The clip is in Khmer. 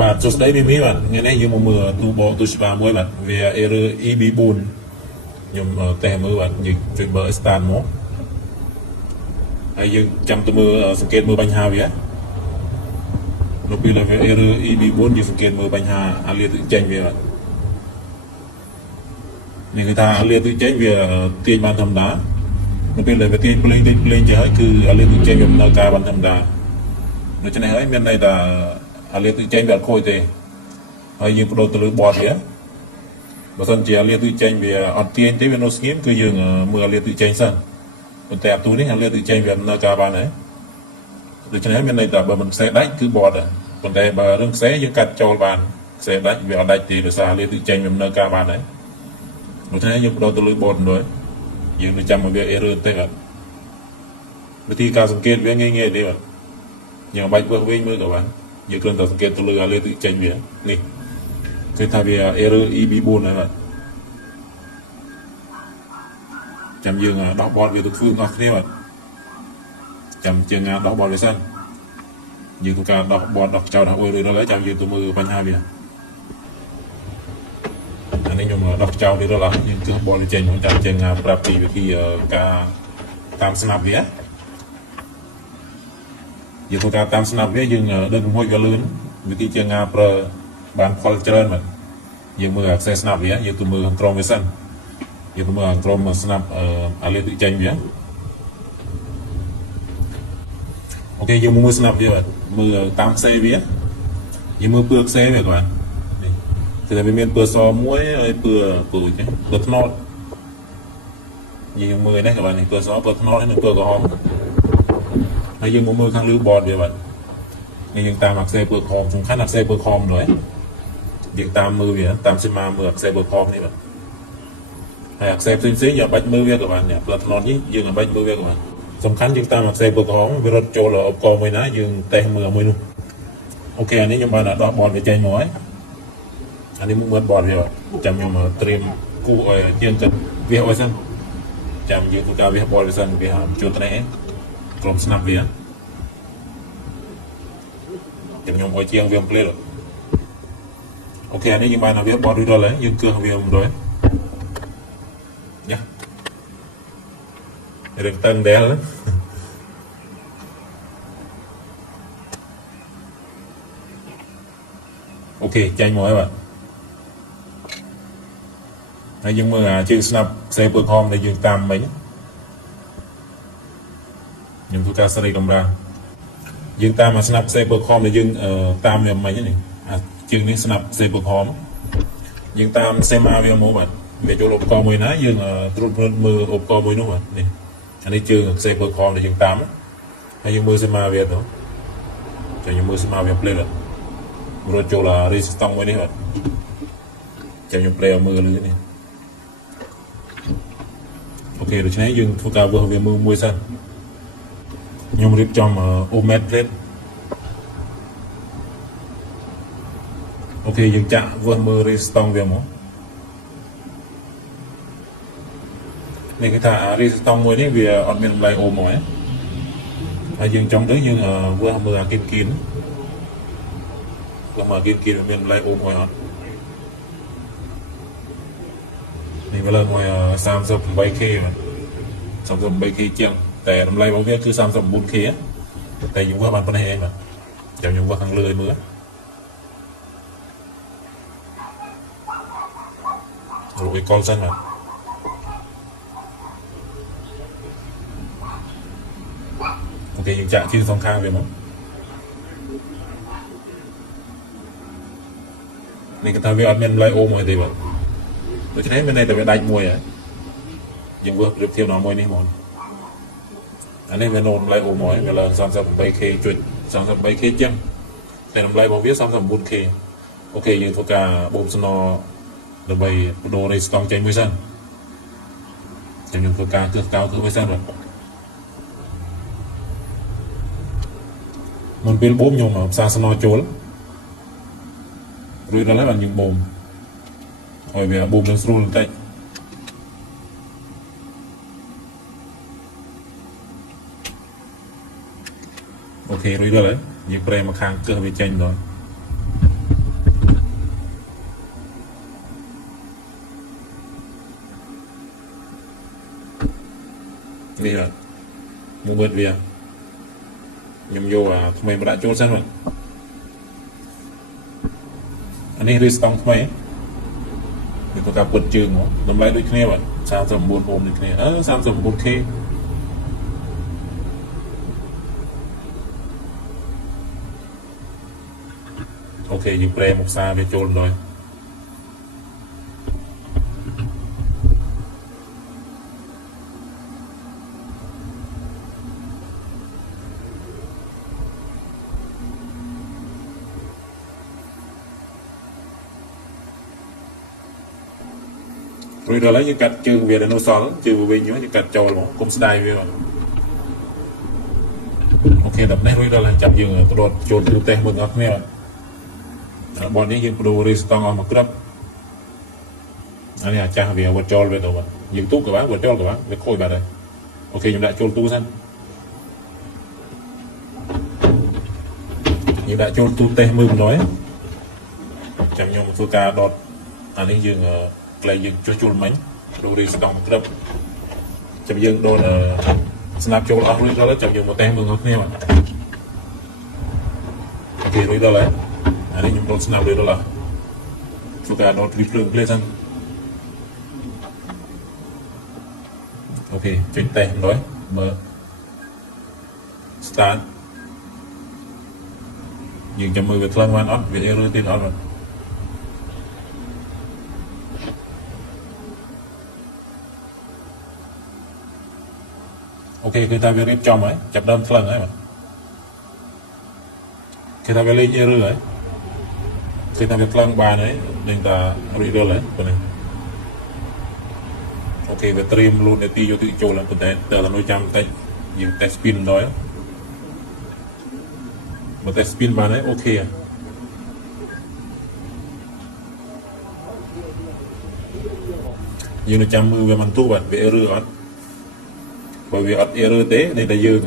បាទសួស្តីមីបាទថ្ងៃនេះយើងមកមើលទូបទូច្បាប់មួយបាទវា error EB4 ខ្ញុំតេស្តមើលបាទយើងជួយបើ start មកហើយយើងចាំទៅមើលសង្កេតមើលបញ្ហាវានៅពេលដែលវា error EB4 យើងសង្កេតមើលបញ្ហាអាលាទិចេញវាបាទនេះគឺថាអាលាទិចេញវាទាញបានធម្មតានៅពេលដែលវាទាញភ្លេងចេះហើយគឺអាលាទិចេញវាដំណើរការបានធម្មតាដូច្នេះហើយមានន័យថាអាលាទិចេញវាអត់ខូចទេហើយយើងបដូរទៅលើបតវាបើសិនជាអាលាទិចេញវាអត់ទាញទេវានៅស្ងៀមគឺយើងមើលអាលាទិចេញសិនប៉ុន្តែអាទូនេះអាលាទិចេញវាដំណើរការបានហើយដូច្នេះមានន័យថាបើមិនខ្សែដាច់គឺបតដែរប៉ុន្តែបើរឿងខ្សែយើងកាត់ចូលបានខ្សែដាច់វាអត់ដាច់ទេដោយសារអាលាទិចេញវាដំណើរការបានហើយដូច្នេះយើងបដូរទៅលើបតនោះយើងនឹងចាំមកវា error ទេបាទវិធីការសង្កេតវាងាយៗទេបាទយើងបាច់វើវិញមើលក៏បានយើងគ្រាន់តែសង្កេតទៅលើអាលាទិចេញវានេះគឺថាវា error EB4 ហើយបាទចាំយើងដោះបតវាទៅធ្វើអស់គ្នាបាទចាំជាងដោះបតវាសិនយើងធ្វើការដោះបតដោះខ្ចោតដោះអុយរួចហើយចាំយើងទៅមើលបញ្ហាវាអានេះខ្ញុំដោះខ្ចោតវារួចហើយយើងគឺបតវាចេញខ្ញុំចាំជាងប្រាប់ពីវិធីការតាមស្នាប់វាយើងធ្វើការតាមស្នាប់វាយើងដឹកកំហុសវាលឿនវិធីជាងប្រើបានផលច្រើនមែនយើងមើលអាខ្សែស្នាប់វាយើងទៅមើលខាងក្រោមវាសិនយើងទៅមើលខាងក្រោមស្នាប់អាលាទិចេញវាអូខេយើងមើលស្នាប់វាមើលតាមខ្សែវាយើងមើលពឿខ្សែវាគាត់នេះគឺតែវាមានពឿសមួយហើយពឿថ្នោតយើងមើលនេះគាត់នេះពឿសពឿថ្នោតហើយនិងពឿក្រហមហើយយើងមើលខាងលើបតវាបាទនេះយើងតាមអាខ្សែពើខំសំខាន់អាខ្សែពើខំនោះយើងតាមមើលវាតាមសីមាមើលអាខ្សែពើខំនេះបាទហើយអាខ្សែផ្សេងយើងបាច់មើលវាក៏បាននេះផ្លឹកថ្នោតនេះយើងបាច់មើលវាក៏បានសំខាន់យើងតាមអាខ្សែពើខំវារត់ចូលឧបករណ៍មួយណាយើងតេស្តមើលមួយនោះអូខេអានេះខ្ញុំបានដោះបតវាចេញមកហើយអានេះមើលបតវាចាំខ្ញុំត្រៀមគូឲ្យយើងទៅវាឲ្យសិនចាំយើងទៅដល់វាបតវាសិនវាជួនត្រេះក្រុមស្នាប់វាខ្ញុំឲ្យជាងវាភ្លេចអូខេអានេះយើងបានវាបត់រួចរាល់ហើយយើងគឺវា100ញ៉ារឿងតឹងដែលអូខេចាញ់មកហើយបាទហើយយើងមើលជើងស្នាប់ខ្សែពើខំដែលយើងតាមមិញខ្ញុំធ្វើការស្រីកម្រាស់យើងតាមមកស្នាប់ខ្សែពើខំដែលយើងតាមវាមិញនេះអាជើងនេះស្នាប់ខ្សែពើខំយើងតាមសេមាវាមកបាទវាចូលឧបករណ៍មួយណាយើងត្រួតពិនិត្យមើលឧបករណ៍មួយនោះបាទនេះអានេះជើងខ្សែពើខំដែលយើងតាមហើយយើងមើលសេមាវាទៅចាំយើងមើលសេមាវាផ្លេតរត់ចូលរីស្តង់មួយនេះបាទចាំខ្ញុំផ្លេមើលលើនេះអូខេដូច្នេះយើងធ្វើការវាមើលមួយសិនខ្ញុំរៀបចំអូមេតផ្លេតអូខេយើងចាក់មើលរីស្តង់វាមកនេះគឺថារីស្តង់មួយនេះវាអត់មានតម្លៃអូមកហើយយើងចង់ទៅយើងមើលអាគីនមកអាគីនមានតម្លៃអូមកអត់នេះវាឡើងមក 38K 38K ជាងតែតម្លៃរបស់វាគឺ 39K តែយើងវាបានប៉ុណ្ណេះឯងបាទចាំខ្ញុំវាខាងលើឲ្យមើលរួចកលសិនបាទអូខេយើងចាក់ជើងសងខាងវាមកនេះគឺថាវាអត់មានតម្លៃអូមួយទេបាទដូច្នេះមានន័យថាវាដាច់មួយហើយយើងវាប្រៀបធៀបដល់មួយនេះមកអានេះវានៅតម្លៃអូមួយវាឡើង 38K ចុច 38K ចឹងតែតម្លៃរបស់វា 39K អូខេយើងធ្វើការបូមស្នដើម្បីបដូររេស្តង់ចេញមួយសិនចាំខ្ញុំធ្វើការគឺកៅគឺមួយសិនបាទមុនពេលបូមខ្ញុំផ្សារស្នចូលរួចដល់ហើយបានយើងបូមឲ្យវាបូមនឹងស្រួលបន្តិចអូខេរួចដល់ហើយ យើងប្រេមកខាងគឺវាចេញដល់នេះបាទមួយមើលវាខ្ញុំយកថ្មីមកដាក់ចូលសិនបាទអានេះរីស្តង់ថ្មីនេះក៏ការពុតជើងមកតម្លៃដូចគ្នាបាទ39អូមដូចគ្នា39K អូខេយើងប្រេមកសារវាចូលដល់រួចដល់ហើយយើងកាត់ជើងវានៅសល់ជើងវិញយើងកាត់ចូលហ្មងកុំស្ដាយវាបាទអូខេដល់នេះរួចដល់ហើយចាប់យើងបដិចូលទូទេសមើលអស់គ្នាបាទបននេះយើងបដូររីស្តង់អស់មកក្របអានេះអាចាស់វាវត្តចូលវាទៅបាទយើងទូក៏បានវត្តចូលក៏បានវាខូចបាត់ហើយអូខេខ្ញុំដាក់ចូលទូសិនយើងដាក់ចូលទូទេសមើលម្ដងចាំខ្ញុំធ្វើការដុតអានេះយើងក្លែងយើងចុះជួលមិញដូររីស្តង់ក្របចាំយើងដូរស្នាប់ចូលអស់រួចដល់ចាំយើងមកតេសមើលអស់គ្នាបាទអូខេរួចដល់ហើយអានេះខ្ញុំដូរស្នាប់រួចដល់ហើយធ្វើការដូរទ្រីភ្លើងភ្លេសិនអូខេចុចតេសម្ដងមើល start យើងចាំមើលវាខ្លាំងបានអត់វារើទៀតអត់បាទអូខេគឺថាវារៀបចំហើយចាប់ដើមខ្លាំងហើយបាទគេថាវាលេងអឺរឺហើយគេថាវាខ្លាំងបានហើយនឹងថារីដលហើយប៉ុណ្ណឹងអូខេវាត្រៀមលូតនាទីយកទៅចូលហើយប៉ុន្តែតើនៅចាំតិចយើងតេស្ត spin ដល់មកតេស្ត spin បានហើយអូខេយើងនៅចាំមើលវាមិនទូបាទវាអឺរឺអត់បើវាអត់អឺរឺទេនេះតែយើង